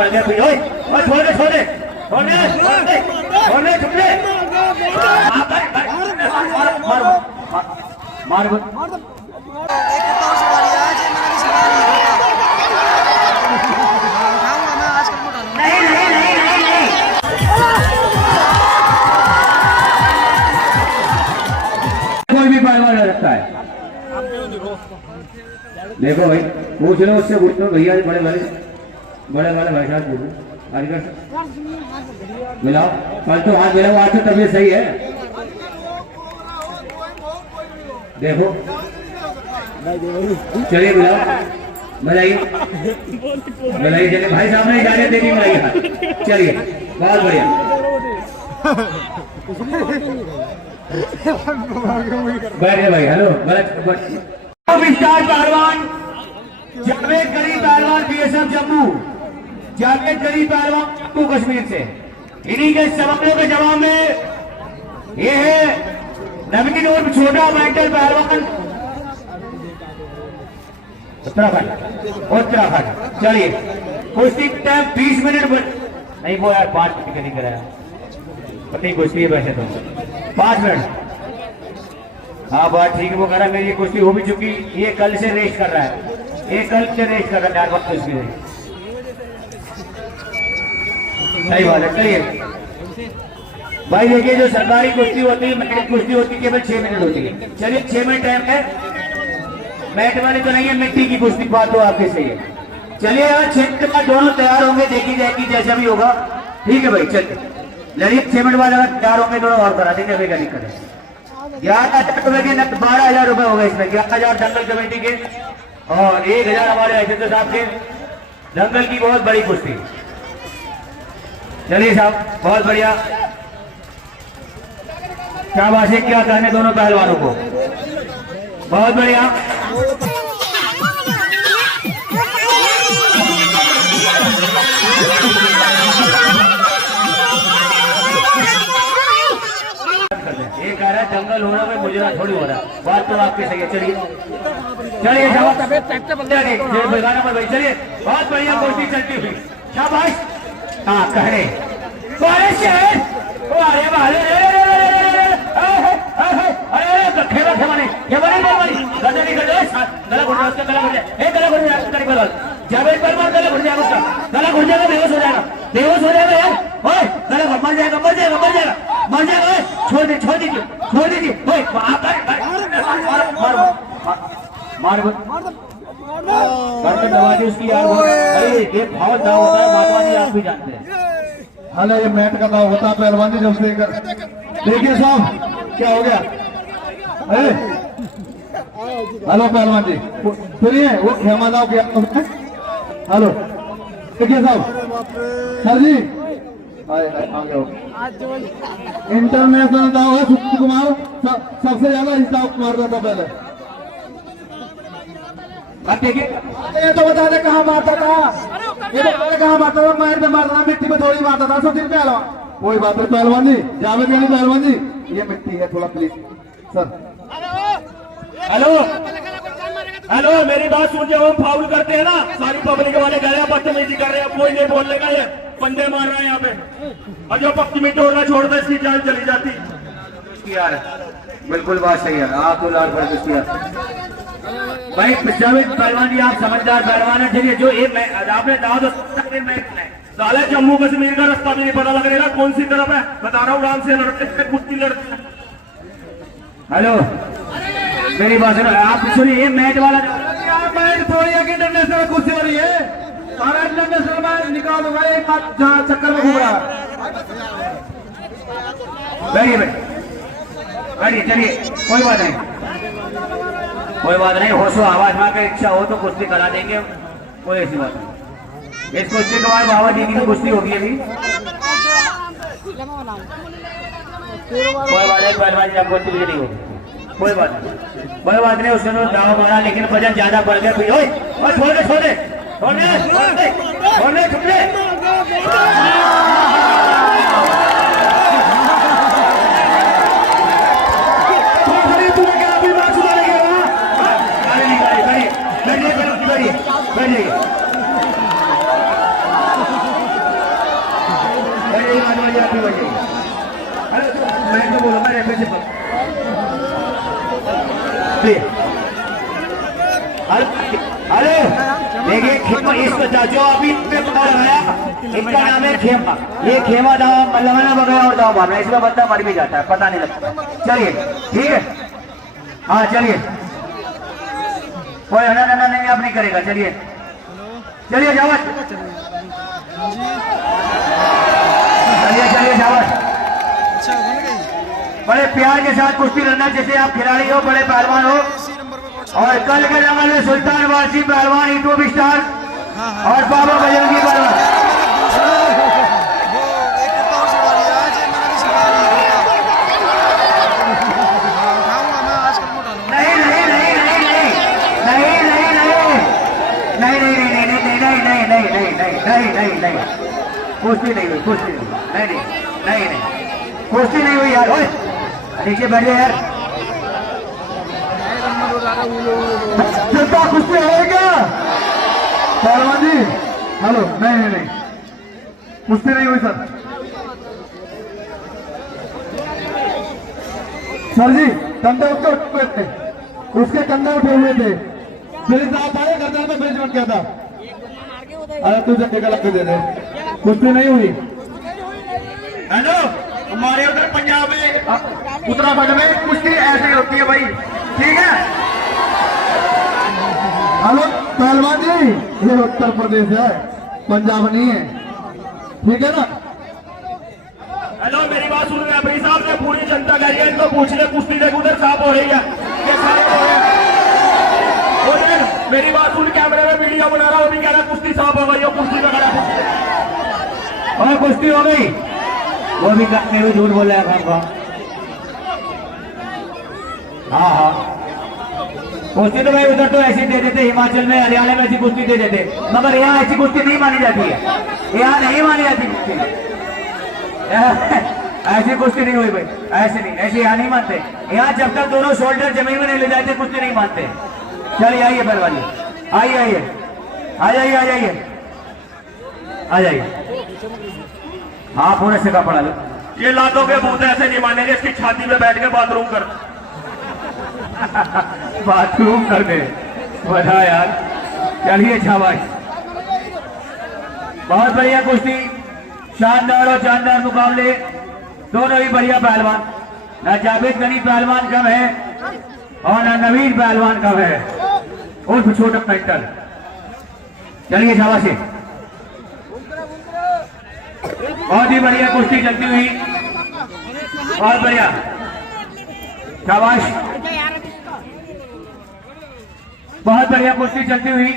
पड़ गया फिर। ओए छोड़ दे छोड़ दे छोड़ दे छोड़ दे चुप ले। मार कोई भी पहलवान लड़ सकता है। देखो भाई पूछ लो उससे, पूछ लो भैया बड़े वाले भाई साहब पूछो कारीगर मिलाओ। कल तो हाथ मिलाओ, आज तो तबीयत सही है। देखो चलिए मिलाओ, मिलाइए चलिए भाई साहब ने इजाजत दे दी, मिलाइए। चलिए बहुत बढ़िया। बैठे भाई। हेलो स्टार पहलवान जावेद करीम पहलवान बीएसएफ जम्मू, जावेद करीम पहलवान जम्मू कश्मीर से। इन्हीं के सवालों के जवाब में ये है नवीन और छोटा मेंटल पहलवान उत्तराखंड। चलिए कुश्ती टाइम 20 मिनट नहीं, वो यार 5 मिनट नहीं कराया, पता कुश्ती है वैसे तो 5 मिनट। हाँ बात ठीक है, वो कह रहा मेरी कुश्ती हो भी चुकी, ये कल से रेस कर रहा है, ये कल से रेस कर रहा है 4 बात कुश्ती। सही बात है। चलिए भाई देखिए जो सरकारी कुश्ती होती है, मैट कुश्ती होती है, केवल 6 मिनट होती है। चलिए 6 मिनट टाइम है, मैट वाली तो नहीं है, मिट्टी की कुश्ती। बात तो आपके सही है। चलिए यार 6 मिनट बाद दोनों तैयार होंगे, देखी जाएगी जैसा भी होगा। ठीक है भाई चलिए लड़िए। 6 मिनट बाद अगर तैयार होंगे दोनों और करा देंगे, क्या दिक्कत है। 11,000 रुपए के नकद 12,000 रुपए हो गए इसमें। 11,000 दंगल कमेटी के और 1,000 हमारे एसएचओ साहब के। दंगल की बहुत बड़ी कुश्ती। चलिए साहब बहुत बढ़िया, क्या बात है, क्या कहने दोनों पहलवानों को। बहुत बढ़िया। ये कह रहा है जंगल होना में मुझे थोड़ी हो रहा है, बात तो आपकी सही है। चलिए चलिए भाई चलिए बहुत बढ़िया कुश्ती चलती हुई। शाबाश। हाँ कह रहे जावेद पहलवान गला घुट जाएगा, उसका गला घुट जाएगा, बेहोश हो जाएगा, बेहोश हो जाएगा यार। ओए गला मर जाएगा मर जाएगा मर जाएगा मर जाएगा। छोड़ दीजिए छोड़ दीजिए छोड़ दीजिए। ओए मार दबा दी उसकी यार। अरे ये बहुत दाव होता है माधवानी, आप भी जानते हैं। हाल ये मैट का दाव होता है पहलवान जी। जब से देखिए साहब क्या हो गया। हेलो पहलवान जी सुनिए, वो खेमा दाव क्या। हेलो देखिए साहब, सर जी इंटरनेशनल दाव है। सुशील कुमार सबसे ज्यादा इस दाव मारता था पहले। ये तो बता दे कहाँ मारता था, ये तो बता दे कहाँ मारता था। मैट में मारता था, मिट्टी में थोड़ी मारता था सुशील पहलवान। कोई बात नहीं पहलवान जी, जावेद करीम पहलवान जी, ये मिट्टी है थोड़ा प्लीज सर। हेलो हेलो मेरी बात सुन, जब हम फाउल करते हैं ना सारी पब्लिक वाले कह रहे हैं बदतमीजी कर रहे हैं, कोई नहीं बोलने का, ये पंदे मार रहे हैं यहाँ पे, और जो पक्की तोड़ना छोड़ता है इसकी जान चली जाती यार। बिल्कुल बात सही है, आप तो लाल भाई जावेद पहलवान जी आप समझदार पहलवान है। चलिए जो ये आपने दाव साले जम्मू कश्मीर का रास्ता भी नहीं पता लग रहा कौन सी तरफ है, बता रहा हूँ आराम से लड़ते कुश्ती लड़ते। हेलो मेरी बात सुनो, आप सुनिए ये मैच वाला मैच थोड़ी है कि इंटरनेशनल कुश्ती हो रही है, सारा इंटरनेशनल मैच निकाल दो भाई, जहाँ चक्कर में घूम रहा है। बैठिए बैठिए चलिए कोई बात नहीं कोई बात नहीं, होशो आवाज में अगर इच्छा हो तो कुश्ती करा देंगे, कोई ऐसी बात नहीं। इस कुश्ती के बाद बाबा जी की कुश्ती होगी अभी। कोई बात नहीं पहलवान जी आपको कुश्ती नहीं होगी, कोई बात नहीं उसने दाव मारा लेकिन वजन ज्यादा बढ़ गया। फिर ओए छोड़ दे छोड़ दे छोड़ दे छोड़ दे छोड़ दे छोड़ दे। यही बात वाली आती बजे। अरे तो मैं तो बोलूँ मैं रेफे से अरे देखिए इसको जो अभी पता लगाया इसका नाम है खेमा। ये खेमा दाव लगाना वगैरह और दाव मारना, इसमें बंदा मर भी जाता है, पता नहीं लगता। चलिए ठीक है, हाँ चलिए, कोई हना ना नहीं आप नहीं करेगा। चलिए चलिए जावत, चलिए चलिए जावत। बड़े प्यार के साथ कुश्ती लड़ना, जैसे आप खिलाड़ी हो, बड़े पहलवान हो। और कल के जंगल में सुल्तान वासी पहलवान यूट्यूब स्टार और बाबा बजरंगी पहलवान। नहीं नहीं नहीं नहीं नहीं नहीं नहीं नहीं नहीं नहीं नहीं नहीं नहीं नहीं नहीं नहीं नहीं नहीं कुश्ती नहीं हुई, कुश्ती नहीं नहीं नहीं नहीं कुश्ती नहीं हुई यार। नीचे बैठ जाए यार, जनता कुश्ती है क्या पहलवान जी? हेलो, नहीं नहीं नहीं कुश्ती नहीं हुई सर। सर जी कंधे उसके उठे थे, उसके कंधे उठे हुए थे। ब्रिज आप आए, गर्दन में ब्रिज बन गया था। अरे तू जब गलत दे दे, कुश्ती नहीं हुई। हेलो, हमारे उधर पंजाब में उत्तराखंड में कुश्ती ऐसे होती है भाई, ठीक है। हेलो पहलवान जी, ये उत्तर प्रदेश है, पंजाब नहीं है, ठीक है ना। हेलो मेरी बात सुन रहे हैं भाई साहब ने, पूरी जनता कह रही है इनको पूछ ले कुश्ती देख उधर साफ हो रही है, ये साफ हो रही है। उधर मेरी बात सुन, कैमरे में वीडियो बना रहा, वो भी कह रहा कुश्ती साफ हो गई, कुश्ती का और कुश्ती हो गई, वो भी करके भी झूठ बोल रहा है। हाँ हाँ कुश्ती तो भाई उधर तो ऐसी दे देते, हिमाचल में हरियाणा में ऐसी कुश्ती दे देते, मगर यहाँ ऐसी कुश्ती नहीं मानी जाती है, यहाँ नहीं मानी जाती कुश्ती। ऐसी कुश्ती नहीं हुई भाई, ऐसे नहीं, ऐसे यहाँ नहीं मानते। यहाँ जब तक दोनों शोल्डर जमीन में नहीं ले जाते कुश्ती नहीं मानते। चलिए आइए पहलवानी, आइए आइए आ जाइए आ जाइए आ जाइए। हाँ पूरे से का पड़ा लो, ये लातों के भूत ऐसे नहीं मानेंगे, इसकी छाती में बैठ के बाथरूम कर बाथरूम कर दे, बता यार। चलिए शाबाश, बहुत बढ़िया कुश्ती, शानदार और शानदार मुकाबले, दोनों ही बढ़िया पहलवान। ना जावेद गनी पहलवान कम है और ना नवीन पहलवान कम है, उर्फ छोटा पेंटर। चलिए शाबाश, बहुत ही बढ़िया कुश्ती चलती हुई, बहुत बढ़िया, शाबाश, बहुत बढ़िया कुश्ती चलती हुई।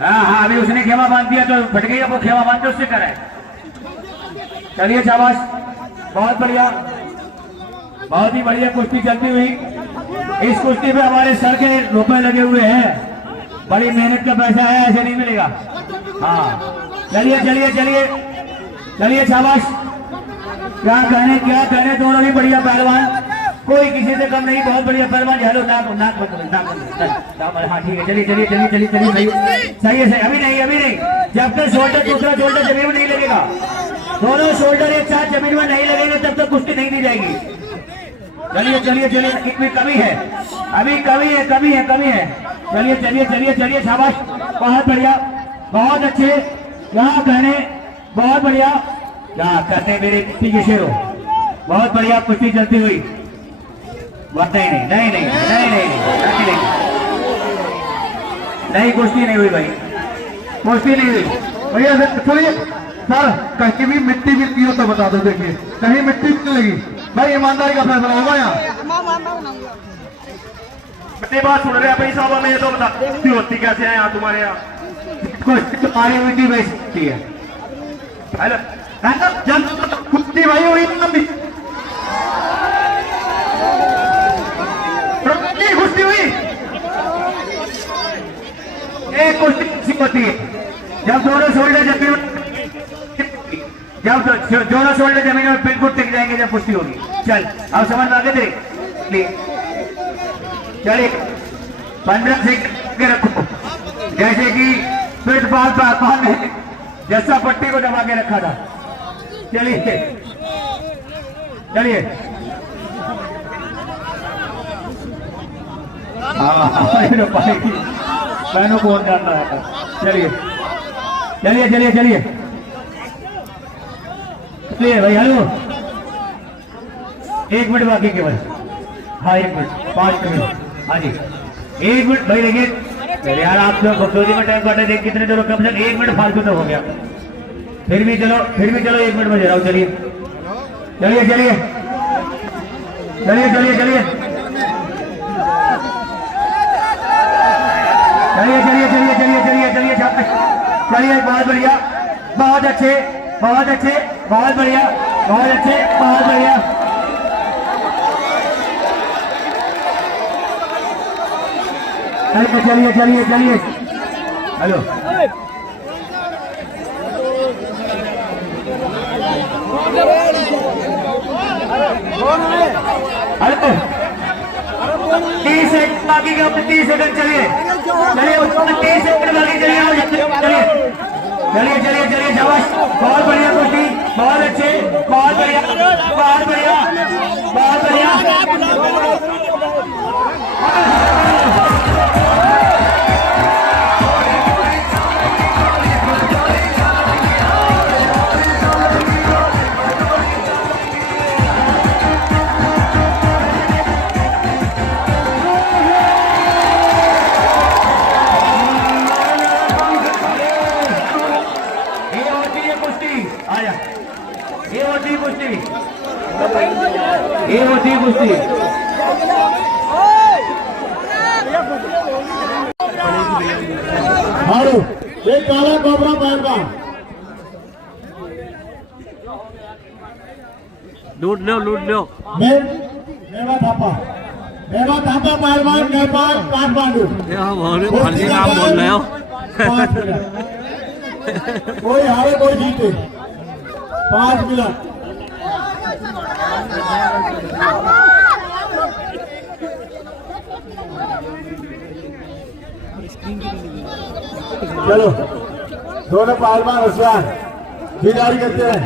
हाँ हाँ अभी उसने खेमा बांध दिया तो फट गई, अब वो खेमा बांध के उससे कराए। चलिए शाबाश, बहुत बढ़िया, बहुत ही बढ़िया कुश्ती चलती हुई। इस कुश्ती पे हमारे सर के रुपए लगे हुए हैं, बड़ी मेहनत का पैसा है, ऐसे नहीं मिलेगा। हाँ चलिए चलिए चलिए चलिए शाबाश, क्या कहने दोनों ही बढ़िया पहलवान, कोई किसी से कम नहीं, बहुत बढ़िया पहलवान। हेलो नाक नाक बंद, हाँ ठीक है, चलिए चलिए चलिए चलिए चलिए, सही है सही, अभी नहीं, जब तक शोल्डर दूसरा शोल्डर जमीन में नहीं लगेगा, दोनों शोल्डर एक साथ जमीन में नहीं लगेंगे तब तक कुश्ती नहीं दी जाएगी। चलिए चलिए चलिए, इतनी कमी है, अभी कमी है। चलिए चलिए चलिए चलिए शाबाश, बहुत बढ़िया, बहुत अच्छे, क्या कहने, बहुत बढ़िया, क्या कहते मेरे कुश्ती के शेरों, बहुत बढ़िया कुश्ती चलती हुई। नहीं कुश्ती नहीं हुई भाई, कुश्ती नहीं हुई भैया। सुनिए सर, कहीं भी मिट्टी मिलती हो तो बता दो, देखिए कहीं मिट्टी नहीं लगी भाई, ईमानदारी का फैसला होगा यहाँ। बड़ी बात सुन रहे हैं भाई साहब, हमें ये तो बता कुश्ती होती कैसे है यहाँ तुम्हारे यहाँ? तुम्हारी मिट्टी बेचती है। हेलो कुश्ती भाई हुई, कुश्ती हुई, एक कुश्ती होती है जब दोनों शोल्डर जमीन में बिल्कुल टिक जाएंगे, जब कुश्ती होगी। चल अब समझ में आगे थे, चलिए 15 सेकंड के रखो, जैसे कि फिट बॉल पर आसान ने जैसा पट्टी को दबा के रखा था। चलिए चलिए। मैंने कौन जान रहा था। चलिए चलिए चलिए चलिए चलिए भाई। हेलो 1 मिनट बाकी केवल। हाँ 1 मिनट 5 मिनट। हाँ जी 1 मिनट भाई। देखिए यार आप लोग खूबसूरती में टाइम काटे देख कितने देर कम से 1 मिनट फालतू तो हो गया। फिर भी चलो 1 मिनट बजे रहा हूँ। चलिए चलिए चलिए चलिए चलिए चलिए चलिए चलिए चलिए चलिए चलिए चलिए चलिए। बहुत बढ़िया, बहुत अच्छे, बहुत अच्छे, बहुत बढ़िया, बहुत अच्छे, बहुत बढ़िया। चलिए चलिए चलिए। हेलो हेलो 30 सेकंड बाकी के 30 सेकंड। चलिए चलिए 30 सेकंड बाकी। चलिए चलिए चलिए चलिए चलिए। शाबाश, बहुत बढ़िया कुश्ती, बहुत अच्छे, बहुत बढ़िया, बहुत बढ़िया, बहुत बढ़िया। ये होती है कुश्ती। मारो ये काला कोबरा पहनगा। लूट लो। मेवा थापा पहलवान नेपाल काठमांडू। फर्जी नाम बोल रहे हो। 5 मिनट कोई हारे कोई जीते। 5 मिनट। चलो दोनों पहलवान होशियार खिलाड़ी करते हैं।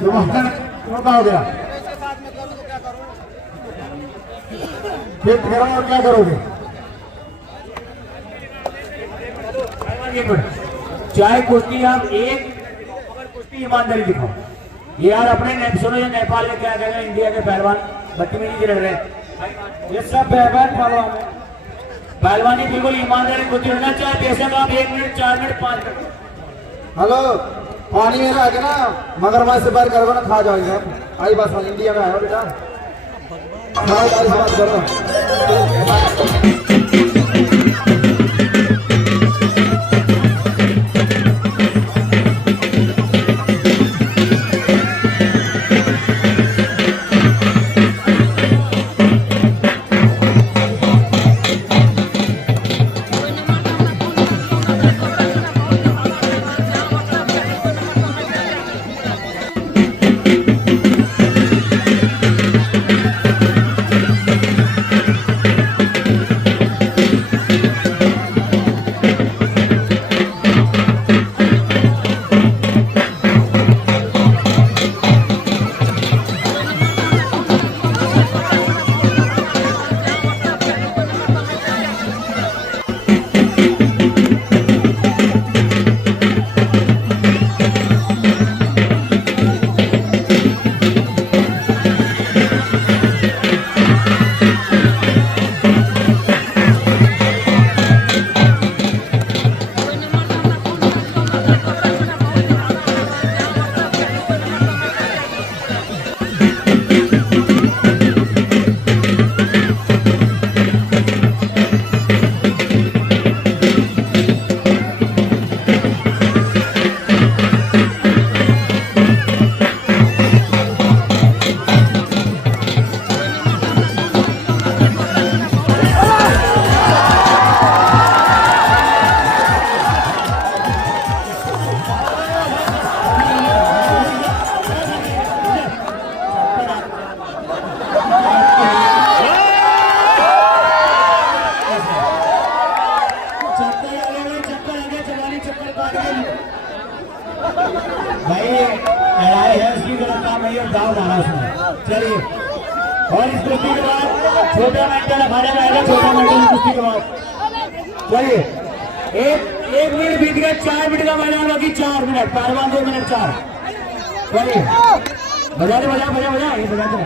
तुम्हारा हो गया फिर करो और क्या करोगे? चाहे कुश्ती आप एक कुश्ती ईमानदारी दिखाओ। ये यार अपने सुनो ये नेपाल में क्या कह रहे हैं, इंडिया के पहलवान बदतमीजी लड़ रहे हैं। ये सब पहलवान है। पहलवानी बिल्कुल ईमानदारी कुश्ती होना चाहे पैसे का 1 मिनट 4 मिनट 5 मिनट। हेलो पानी में रह के ना मगरमच्छ से बाहर करोगे ना खा जाओगे। आई बात इंडिया में आया बेटा। बात करो। भाई लड़ाई है उसकी गलत काम नहीं है, दाव मारा उसने। चलिए और इस कुश्ती के बाद छोटा मेंटल अखाड़े में आएगा, छोटा मेंटल कुश्ती के बाद। चलिए एक मिनट बीत गया, 4 मिनट का मैदान बाकी, 4 मिनट, पहलवान 2 मिनट 4। चलिए बजा दे, बजा बजा बजा, ये बजा दो।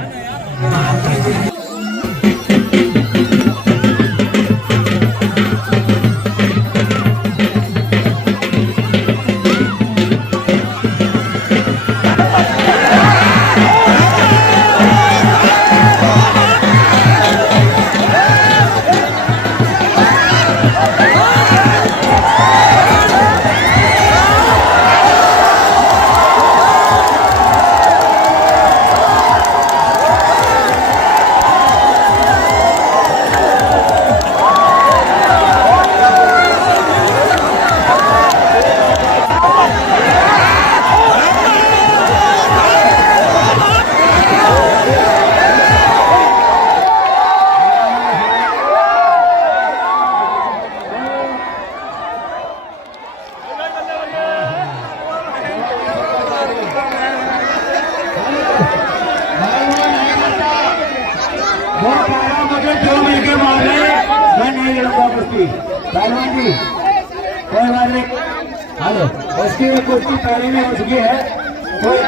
पहलवान जी कोई बात नहीं, हेलो उसकी कुश्ती पहले में हो चुकी है, कोई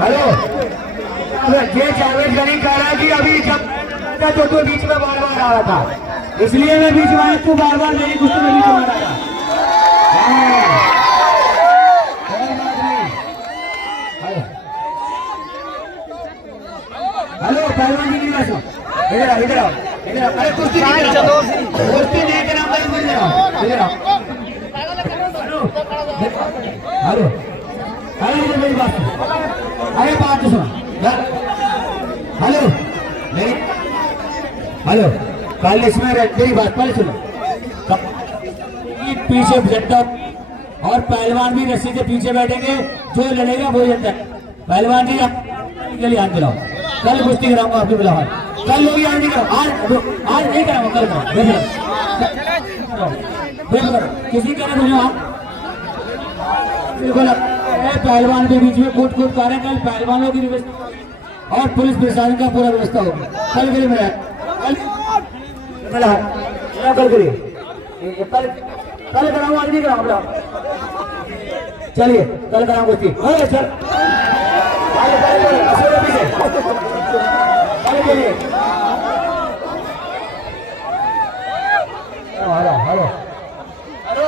हेलो ये जावेद गनी कह रहा है कि अभी जब तो बीच में बार बार आ रहा था, इसलिए मैं बीच में तू बार बार मेरी कुश्ती में बीच में आ रहा था। हेलो पहलवान जी, इधर आओ इधर आओ इधर आओ, अरे कुश्ती नहीं कराओ, इधर आओ। हेलो हेलो इधर मेरी बात, अरे बात तो सुनो। हेलो मेरी, हेलो कल इसमें मेरी बात पहले सुनो। पीछे झंडा और पहलवान भी रस्सी से पीछे बैठेंगे, जो लड़ेगा वो जीतता है। पहलवान जी के लिए हाथ दिलाओ, कल कुश्ती कराऊंगा आपके खिलाफ, कल लोग याद नहीं करो, आज नहीं कराऊंगा, कल करो किसी का नहीं आप बिल्कुल पहलवान के बीच में कूट कूट कर रहे हैं। कल पहलवानों की व्यवस्था और पुलिस प्रशासन का पूरा व्यवस्था होगी कल के लिए। मेरा कल करिए, कल कराऊंगा, आज नहीं कराऊंगा। चलिए कल कराऊंगा कुश्ती, चल हेलो हेलो हेलो